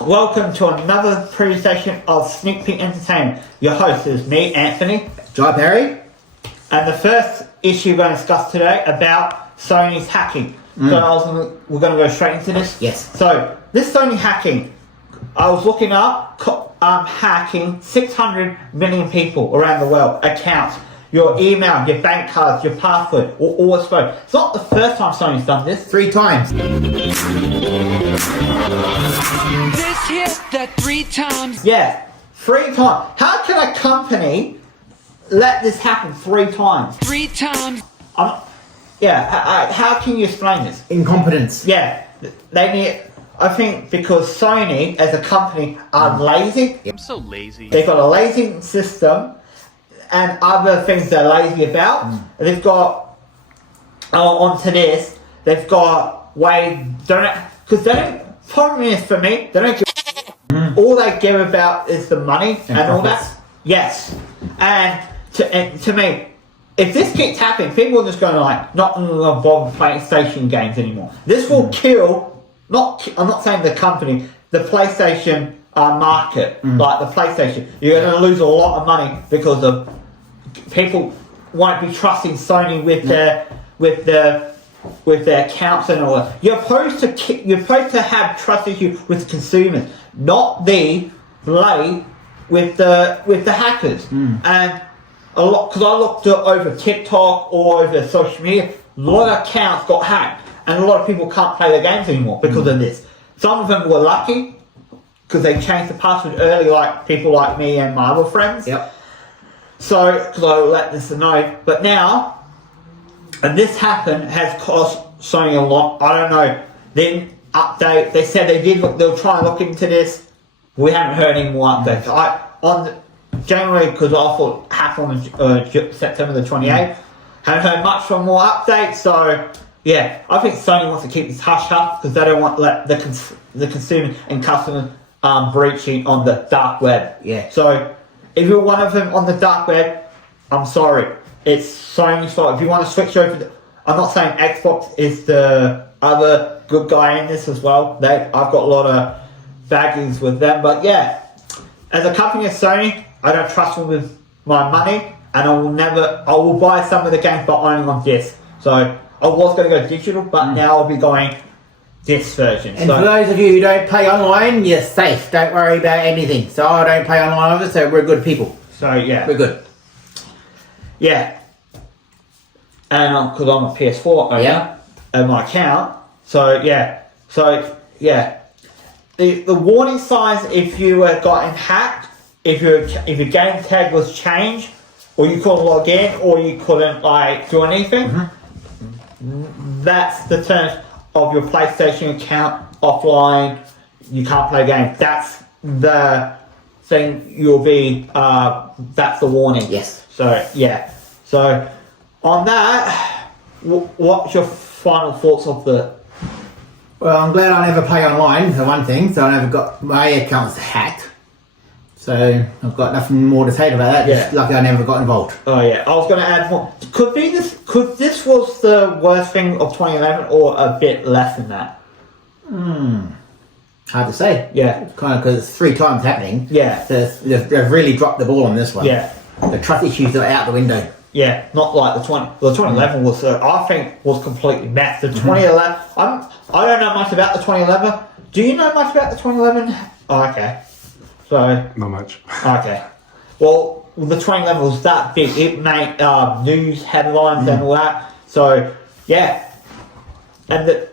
Welcome to another presentation of Sneak Peek Entertainment. Your host is me, Anthony. Jai Perry. And the first issue we're going to discuss today about Sony's hacking. So we're going to go straight into this. Yes. So this Sony hacking, I was looking up hacking 600 million people around the world, accounts, your email, your bank cards, your password, all exposed. It's not the first time Sony's done this. 3 times. This hit that 3 times. Yeah, 3 times. How can a company let this happen 3 times? 3 times. How can you explain this? Incompetence. Yeah, they need. I think because Sony as a company are lazy. I'm so lazy. They've got a lazy system and other things they're lazy about. They've got onto this. They've got because they don't. Problem is for me, they don't give. All they care about is the money and all profits. that. Yes, and to me, if this keeps happening, people are just going to not bother PlayStation games anymore. This will kill. I'm not saying the company, the PlayStation market, like the PlayStation. You're going to lose a lot of money because of people won't be trusting Sony with their accounts and all that. You're supposed to have trust issues with the consumers, not the blame with the hackers. And a lot, because I looked over TikTok or over social media, a lot of accounts got hacked, and a lot of people can't play their games anymore because of this. Some of them were lucky because they changed the password early, like people like me and my other friends. Yep. So, because I let this know, but now, and this happened has cost Sony a lot. I don't know. Then update. They said they'll try and look into this. We haven't heard any more updates. January, because I thought it happened on September the 28th. Haven't heard much from more updates. So yeah, I think Sony wants to keep this hush hush because they don't want to let the consumer and customers breaching on the dark web. Yeah. So if you're one of them on the dark web, I'm sorry. It's Sony's fault. If you want to switch over, I'm not saying Xbox is the other good guy in this as well. I've got a lot of baggies with them, but yeah, as a company of Sony, I don't trust them with my money, and I will buy some of the games, but only on disc. So I was going to go digital, but now I'll be going disc version. And for those of you who don't play online, you're safe. Don't worry about anything. So I don't play online either, so we're good people. So yeah. We're good. Yeah. And because I'm a PS4 owner and my account. So yeah. The warning signs if you gotten hacked, if your game tag was changed, or you couldn't log in, or you couldn't do anything, that's the terms of your PlayStation account offline. You can't play games. That's the thing. You'll be. That's the warning. Yes. So yeah. So on that, what's your final thoughts of the? Well, I'm glad I never play online, for one thing, so I never got my accounts hacked. So I've got nothing more to say about that. Just lucky I never got involved. Oh yeah, I was going to add more. Could this was the worst thing of 2011, or a bit less than that? Hard to say. Yeah. Kind of because it's 3 times happening. Yeah. So they've really dropped the ball on this one. Yeah. The trust issues are out the window. Yeah, not like the 2011 was. I think was completely messed. The 2011. I don't know much about the 2011. Do you know much about the 2011? Oh, okay. So. Not much. Okay. Well, the 2011 was that big. It made news headlines and all that. So yeah. And the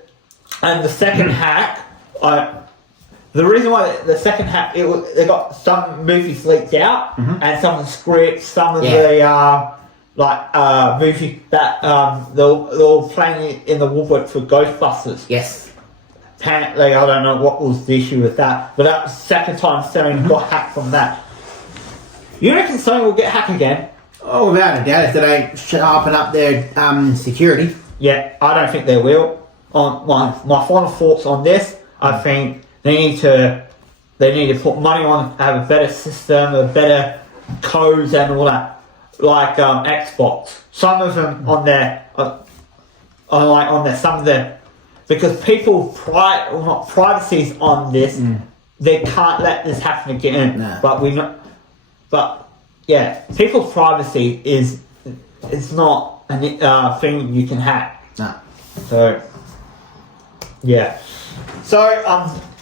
second hack. The reason why the second hack, they got some movies leaked out and some of the scripts, some of the movie that they were playing in the woodwork for Ghostbusters. Yes. Apparently, I don't know what was the issue with that, but that was the second time Sony got hacked from that. You reckon Sony will get hacked again? Oh, without a doubt, if they don't sharpen up their security. Yeah, I don't think they will. On my final thoughts on this, I think they need to put money on, have a better system, a better codes and all that. Like Xbox, some of them on there some of them because people privacy's on this they can't let this happen again. No. But yeah, people's privacy is not a thing you can hack. No. So yeah. So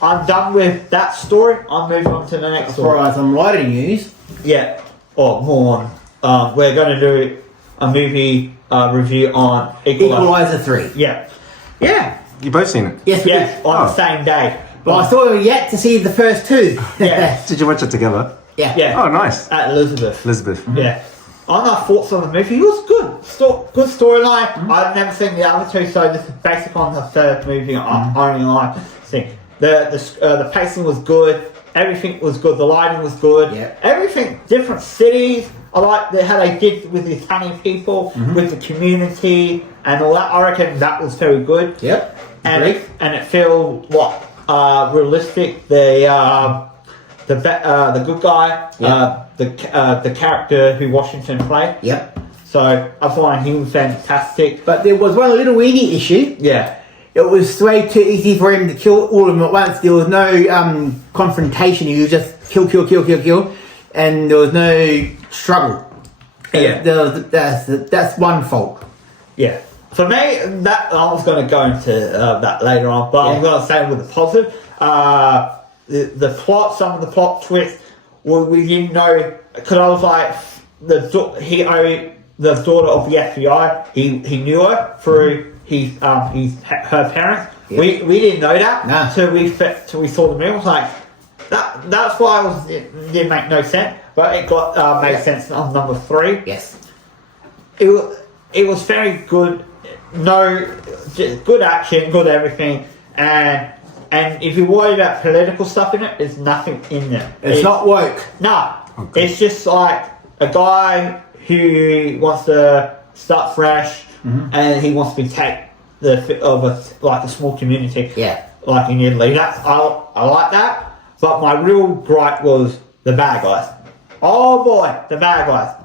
I'm done with that story. I'm moving on to the next story. For some lighter news. Yeah, or more on. We're going to do a movie review on Equalizer 3. Yeah, yeah, You both seen it? Yes, we yeah, did. on the Oh. same day. Well, I thought we were yet to see the first two. Yeah. Did you watch it together? Yeah. Yeah. Oh, nice. At Elizabeth. Elizabeth. Yeah. On our thoughts on the movie, it was good. Good storyline. I've never seen the other two, so this is based on the third movie I only like seeing. The pacing was good. Everything was good. The lighting was good. Yeah. Everything, different cities. I like how they did with the Italian people, with the community and all that. I reckon that was very good. Yep. And Agreed. it felt realistic. The good guy, Yeah. the character who Washington played. Yep. So I find him fantastic. But there was one little weenie issue. Yeah, It was way too easy for him to kill all of them at once. There was no confrontation. He was just kill. And there was no struggle. Yeah. That's one fault. yeah. For me, that I was going to go into that later on, but I'm Yeah. going to say with the positive. The plot, some of the plot twists, we didn't know because I was like the daughter of the FBI. He knew her through her parents. Yeah. We didn't know that Nah. till we saw the movie. I was like that's why it didn't make no sense, but it got made Yeah. sense on number 3. Yes. It was very good. Just good action, good everything, and if you worry about political stuff in it, there's nothing in there. It's not woke. No, Okay. it's just like a guy who wants to start fresh, and he wants to be a small community. Yeah. Like in Italy. I like that. But my real gripe was the bad guys. Oh boy, the bad guys.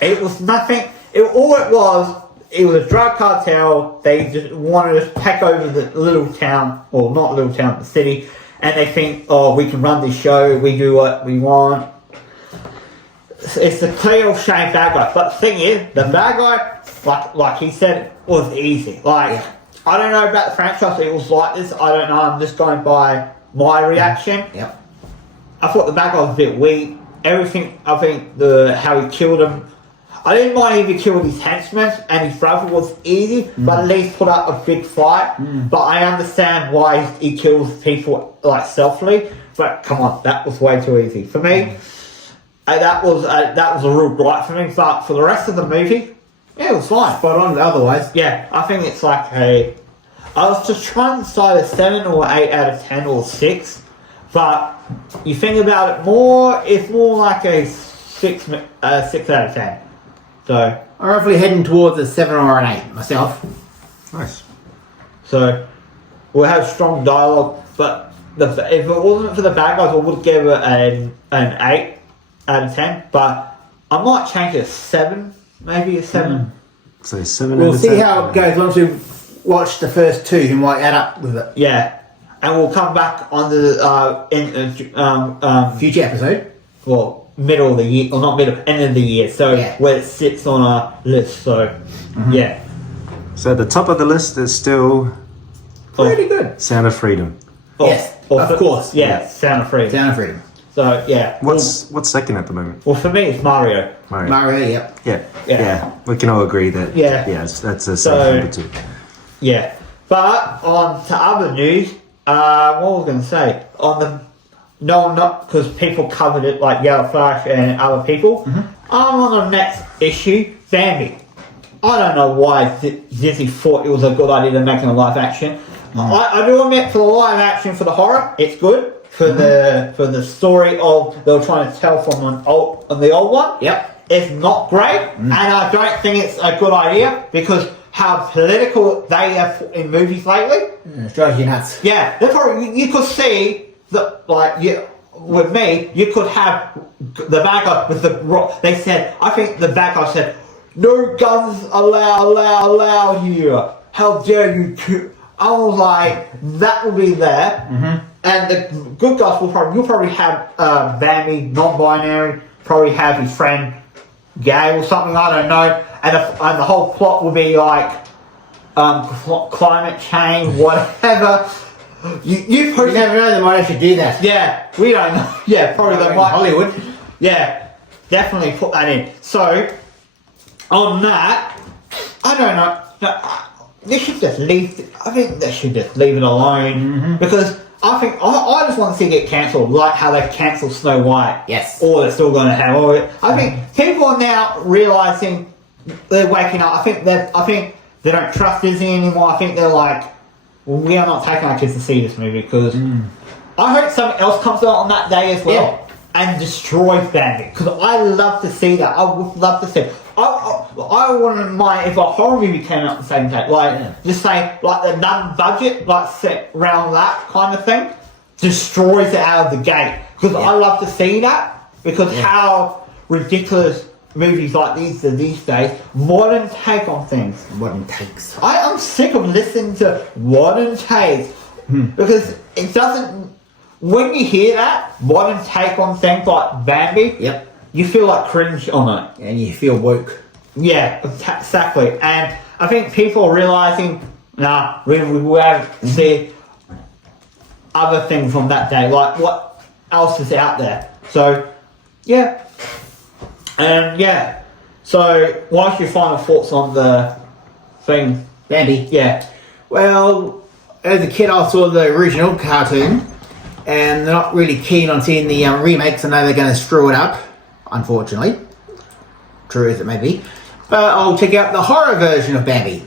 It was nothing. It was a drug cartel. They just wanted to take over the little town, or not little town, the city, and they think, oh, we can run this show. We do what we want. It's a clear shame bad guy. But the thing is, the bad guy, like he said, was easy. Like Yeah. I don't know about the franchise. It was like this. I don't know. I'm just going by my reaction. Yep. I thought the bad guy was a bit weak. Everything, I think how he killed him. I didn't mind if he killed his henchmen and his brother was easy, but at least put up a big fight. But I understand why he kills people like selfishly. But come on, that was way too easy for me. That was a real gripe for me. But for the rest of the movie, yeah, it was fine. Spot on. Otherwise. Yeah, I think it's like I was just trying to decide a 7 or 8 out of 10 or 6, but you think about it more, it's more like a 6 out of 10. So I'm roughly heading towards a 7 or an 8 myself. Nice. So we'll have strong dialogue, but if it wasn't for the bad guys, I would give it an 8 out of 10. But I might change it to 7, maybe a 7. So 7 We'll out of see 10. how it goes once we've watched the first two. We might add up with it. Yeah, and we'll come back on the Future episode. well, middle of the year, or not middle, end of the year. So Yeah. where it sits on a list. So yeah, So the top of the list is still Pretty good. Sound of Freedom. Yes, of course. Yeah, Sound of Freedom. Sound of Freedom. So yeah, What's second at the moment? well for me it's Mario. Mario. Mario, yep. Yeah. Yeah. Yeah. We can all agree that. Yeah. Yeah. That's a So- safe number 2. Yeah, but on to other news. What was I going to say? On the not because people covered it like Yellow Flash and other people. I'm on the next issue, Bambi. I don't know why Disney thought it was a good idea to make it a live action. I do admit for the live action for the horror, it's good for the story of they were trying to tell from the old one. Yep. It's not great, and I don't think it's a good idea because how political they are in movies lately. It drives you nuts. Yeah, therefore you could see that, like, with me, you could have the bad guy with the rock. They said, I think the bad guy said, "No guns allowed here. How dare you?" I was like, that will be there, and the good guys you'll probably have Bambi, non-binary, probably have his friend Gay or something, I don't know, and the whole plot will be like climate change, whatever. You never know, they might actually do that. Yeah, we don't know. Yeah, probably they might. Hollywood. Yeah, definitely put that in. So, on that, I don't know. No, they should just leave. I think they should just leave it alone because I think I just want to see it get cancelled, like how they cancelled Snow White. Yes. Or they're still going to have all it. I think people are now realizing they're waking up. I think they don't trust Disney anymore. I think they're like, well, we are not taking our kids to see this movie because I hope something else comes out on that day as well and destroys Bambi because I love to see that. I would love to see it. I wouldn't mind if a horror movie came out the same day, just say like the Nun budget, like set around that kind of thing, destroys it out of the gate because I love to see that because how ridiculous movies like these are these days, modern take on things. Modern takes. I'm sick of listening to modern takes because it doesn't. When you hear that modern take on things like Bambi, you feel like cringe on it, and you feel woke. Yeah, exactly. And I think people are realizing, nah, we have to see other things on that day, like what else is out there. So, yeah. And yeah, so what's your final thoughts on the thing? Bambi? Yeah. Well, as a kid I saw the original cartoon and they're not really keen on seeing the remakes. I know they're going to screw it up, unfortunately. True as it may be. But I'll check out the horror version of Bambi.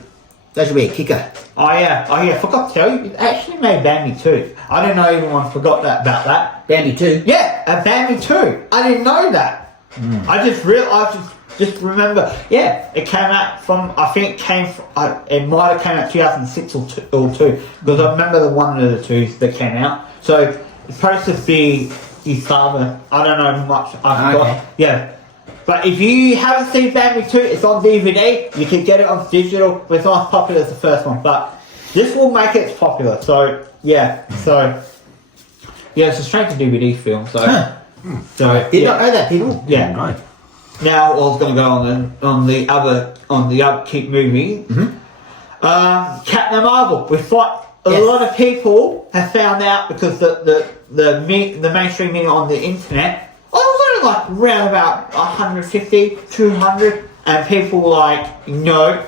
That should be a kicker. Oh yeah, forgot to tell you, it actually made Bambi 2. I didn't know anyone forgot about that. Bambi 2? Yeah, Bambi 2. I didn't know that. I just remember, it came out from, I think it came from, it might have came out 2006 or 2, because I remember the one of the two that came out. So, it's supposed to be his father. I don't know much, I forgot. Okay. Yeah. But if you haven't seen Bambi 2, it's on DVD, you can get it on digital, but it's not as popular as the first one. But this will make it popular, so, it's a straight to DVD film, so... So Did not know that, people. Yeah. Right. Now I was going to go on the upkeep movie. Captain Marvel. We thought a lot of people have found out because the mainstream media on the internet. I was only like around about 150, 200, and people a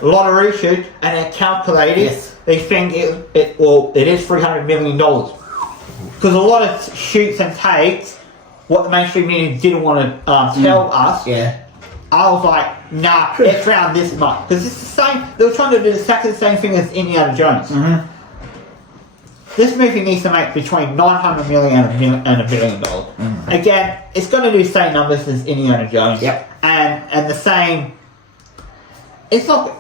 lot of research and they calculated. Yes. They think it is $300 million because a lot of shoots and takes. What the mainstream media didn't want to tell us, I was like, nah, it's around this much. Because it's the same, they were trying to do exactly the same thing as Indiana Jones. This movie needs to make between $900 million and $1 billion. Again, it's going to do the same numbers as Indiana Jones. And the same, it's not,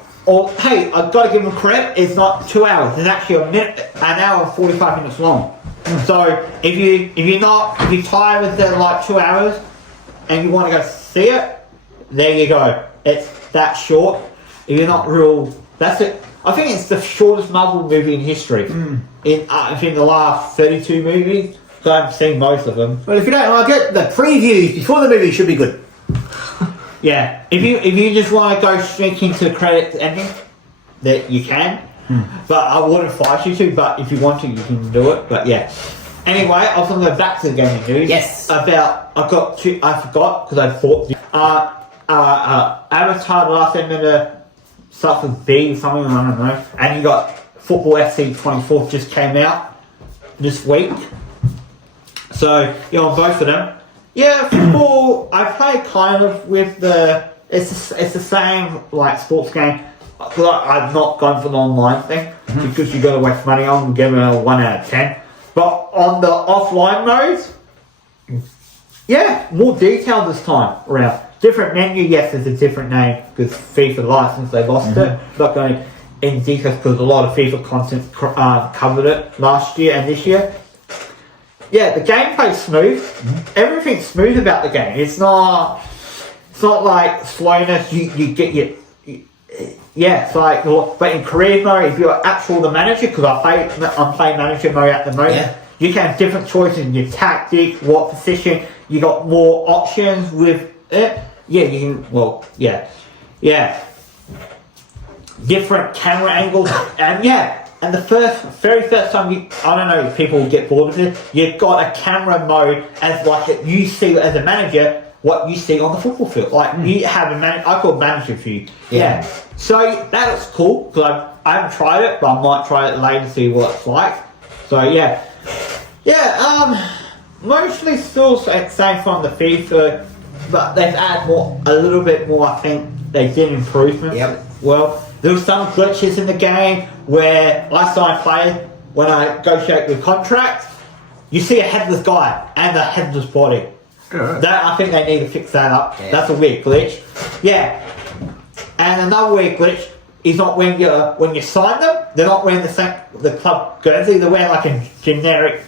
hey, I've got to give them credit, it's not 2 hours, it's actually an hour and 45 minutes long. So if you're tired with the 2 hours and you want to go see it, there you go. It's that short. If you're not that's it. I think it's the shortest Marvel movie in history. In the last 32 movies, so I've seen most of them. Well, if you don't like it, the previews before the movie should be good. Yeah, if you just want to go straight into the credits ending, that you can. But I wouldn't force you to, but if you want to, you can do it. But yeah. Anyway, I was going to go back to the gaming news. Yes. I forgot, because I thought, Avatar The Last Airbender starts with B or something, I don't know. And you got Football FC 24 just came out this week. So, you're on both of them. Yeah, football, I play kind of with it's the same, sports game. I've not gone for the online thing because you got to waste money on and give it a 1 out of 10. But on the offline modes, more detail this time around. Different menu, yes, there's a different name because FIFA license they lost it. Not going in details because a lot of FIFA content covered it last year and this year. Yeah, the gameplay's smooth. Everything's smooth about the game. It's not like slowness. You get your. It's but in career mode, if you're the manager, because I'm playing manager mode at the moment, you can have different choices in your tactics, what position. You got more options with it. Yeah, you can. Well, yeah. Different camera angles, and and the very first time I don't know if people will get bored of it. You've got a camera mode as like you see as a manager what you see on the football field. Like you have I call it manager view. Yeah. So that looks cool because I haven't tried it, but I might try it later to see what it's like. So mostly still same from the FIFA, but they've added a little bit more. I think they did improvements. Yep. Well, there were some glitches in the game where I sign players when I negotiate with contracts. You see a headless guy and a headless body. Alright. That I think they need to fix that up. Yeah. That's a weird glitch. Yeah. And another weird glitch is not when you sign them, they're not wearing the club Guernsey. They're wearing like a generic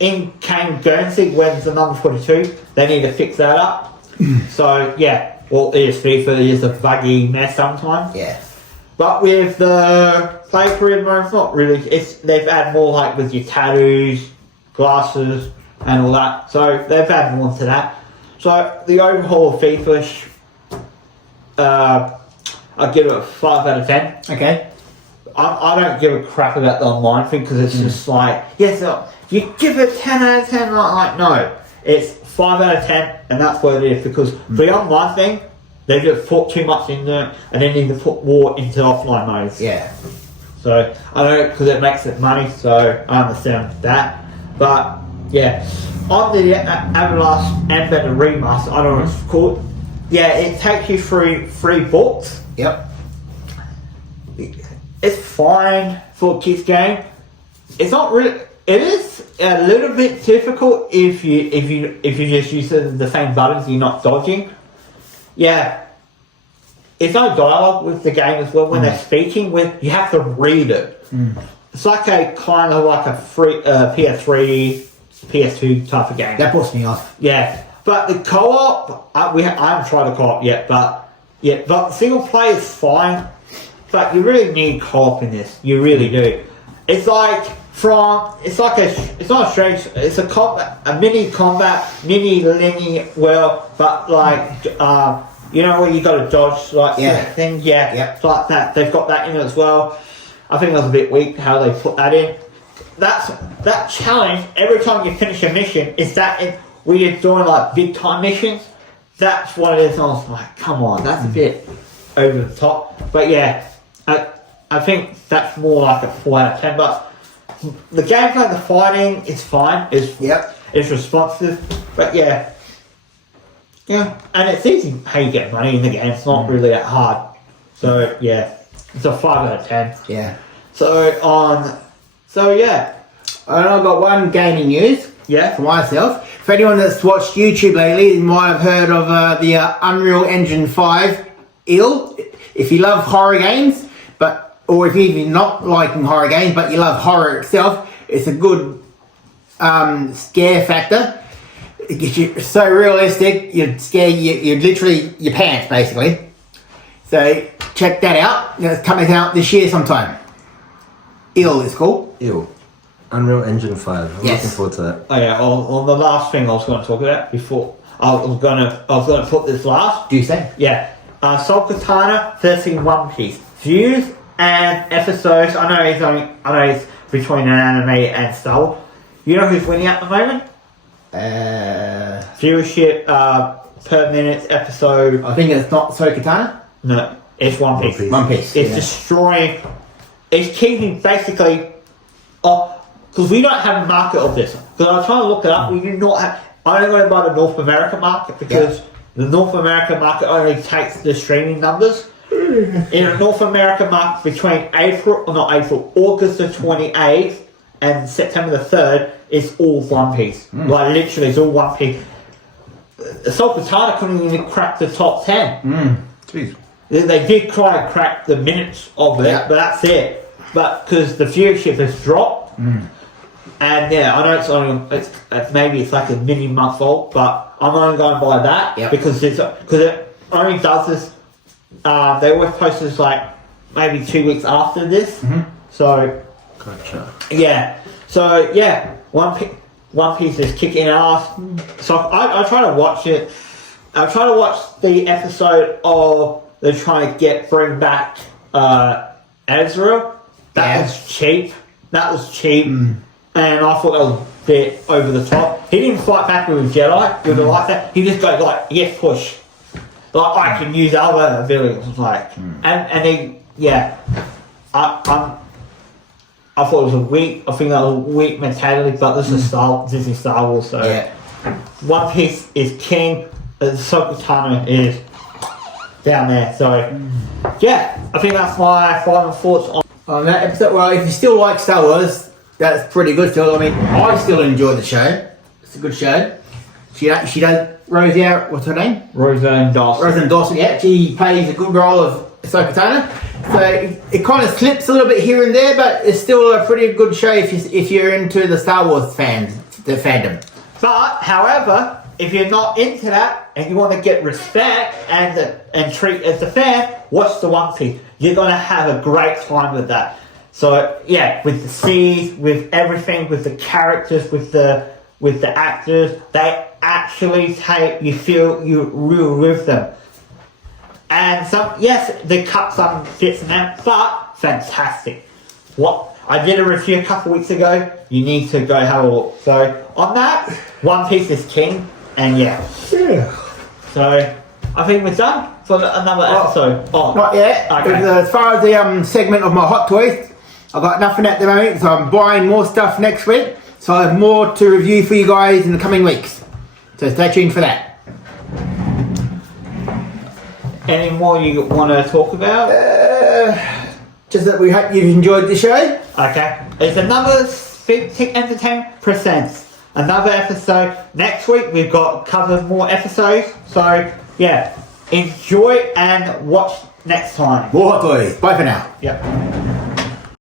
in-game Guernsey when the number 42. They need to fix that up. So well, it is FIFA. It is a buggy mess sometimes. Yeah. But with the play career mode, not really. They've added more like with your tattoos, glasses, and all that. So they've added more to that. So the overhaul of FIFA, I'd give it a 5 out of 10. Okay. I don't give a crap about the online thing because it's just like, you give it 10 out of 10. Like no, it's 5 out of 10, and that's what it is because the online thing, they just put too much in there and they need to put more into offline modes. Yeah. So I know because it makes it money, so I understand that. But on the Everlast and then the remaster, I don't know what it's called. Yeah, it takes you through 3 books. Yep. It's fine for a kids game. It's not really. It is a little bit difficult if you just use the same buttons. You're not dodging. Yeah. It's no dialogue with the game as well when they're speaking. You have to read it. It's like a kind of like a free PS3, PS2 type of game. That puts me off. Yeah, but the co-op, I haven't tried the co-op yet, but single player is fine. But you really need co-op in this. You really do. It's like it's not a strange. It's a mini combat, mini linear. Well, but like where you got to dodge like things. Yeah, it's like that. They've got that in it as well. I think it was a bit weak how they put that in. That challenge every time you finish a mission is that where you're doing like big time missions. That's what it is. I was like, come on, that's a bit over the top. But I think that's more like a 4 out of 10. But the gameplay, the fighting is fine. It's responsive. But yeah, and it's easy how you get money in the game. It's not really that hard. So it's a 5 out of 10. Yeah. And I've got one gaming news. For myself. For anyone that's watched YouTube lately, you might have heard of the Unreal Engine 5 ill. If you love horror games, or if you're even not liking horror games, but you love horror itself, it's a good scare factor. It gets you so realistic, you'd scare you'd literally your pants basically. So check that out. It's coming out this year sometime. Ill is called. Ew. Unreal Engine 5. I'm Yes. looking forward to that. Oh yeah, on the last thing I was going to talk about before I was going to put this last. Do you say? Yeah, Soul Katana versus One Piece views and episodes. I know he's between an anime and Star Wars. You know who's winning at the moment? Viewership per minute episode. I think it's not Katana. No, it's One Piece. One Piece. It's destroying. It's keeping basically. Because we don't have a market of this. Because I was trying to look it up. We do not have. I only go by the North American market because the North American market only takes the streaming numbers. In the North American market between August the 28th and September the 3rd, it's all One Piece. Like literally, it's all One Piece. Soul Katana couldn't even crack the top 10. Jeez. They did try and crack the minutes of it, but that's it. But because the viewership has dropped, and I know it's only maybe it's like a mini month old, but I'm only going by that because it only does this. They always post this like maybe 2 weeks after this, so Gotcha. yeah. So yeah, One Piece is kicking ass. So I try to watch it. I try to watch the episode of they're trying to bring back Ezra. That was cheap. And I thought that was a bit over the top. He didn't fight back with a Jedi with a lightsaber. He just goes like, yes, push. Like I can use other abilities, like, and he, yeah. I thought it was a weak. I think that was a weak mentality, but this is Star Wars, so Yeah. One Piece is king. Ahsoka Tano is down there. So yeah, I think that's my final thoughts on that episode. Well, if you still like Star Wars, that's pretty good still. I mean, I still enjoy the show. It's a good show. She does Rosie, what's her name? Roseanne Dawson. Roseanne Dawson, yeah. She plays a good role of Ahsoka Tano. So it kind of slips a little bit here and there, but it's still a pretty good show if you're into the Star Wars fans, the fandom. But however, if you're not into that and you want to get respect and treat as a fan, watch the One Piece. You're gonna have a great time with that. So yeah, with the scenes, with everything, with the characters, with the actors, they actually you feel you're real with them. And they cut some bits and that, but fantastic. What I did a review a couple weeks ago. You need to go have a look. So on that, One Piece is king, and yeah. So I think we're done for another episode. Not yet. Okay. As far as the segment of my hot toys, I've got nothing at the moment, so I'm buying more stuff next week. So I have more to review for you guys in the coming weeks. So stay tuned for that. Any more you want to talk about? Just that we hope you've enjoyed the show. Okay. It's another Big Tick Entertainment presents another episode. Next week we've got covered more episodes. So yeah, enjoy and watch next time. More hot toys. Bye for now. Yep.